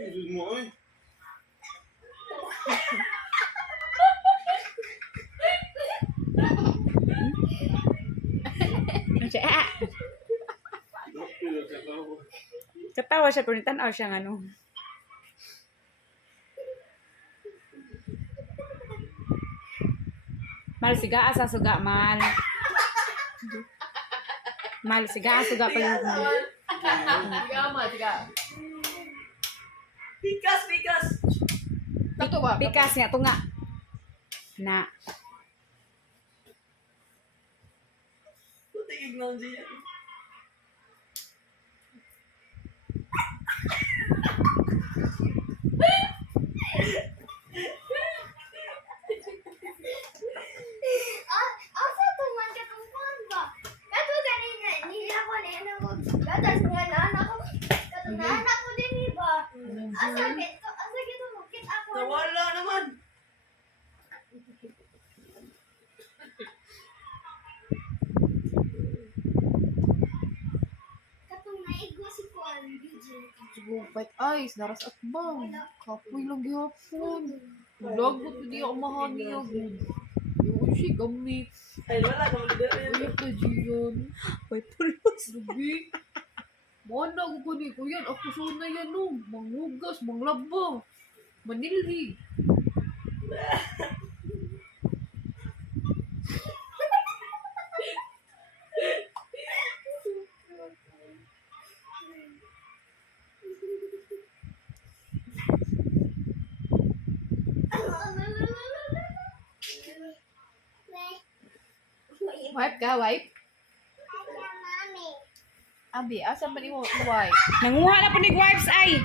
Jesus mo ay. Siya. Katawa siya pero tanaw siya ng ano. Mal siga asa suga mal. Mal siga suga pala. Tiga. Pikas. Tato ba? Pikas niya tunga. Na. Tingin lang siya. Asa tuman ka tungkol ba? Kato ganina, nila ko na yan ako. Gatas nga na anak ko. Kato na anak ko din iba. Asa kito mo, kit ako. Nawala naman. Kato naigo si Kuan, Eugene. Bite eyes, naras at bang. Kapoy lang yapon. Lagot na di ako mahani agad. Yung siya gamit. Ay, wala naman dito. Ayok na diyan. Hoy pulos. Gabi. Mana ko gani ko yan. Ako na yan no. Manghugas, manglaba. Manilhi. Wipe ka, wipe. Mami. Abi, asa ba ni mo wipe? Nanguha na po ni wipes ay.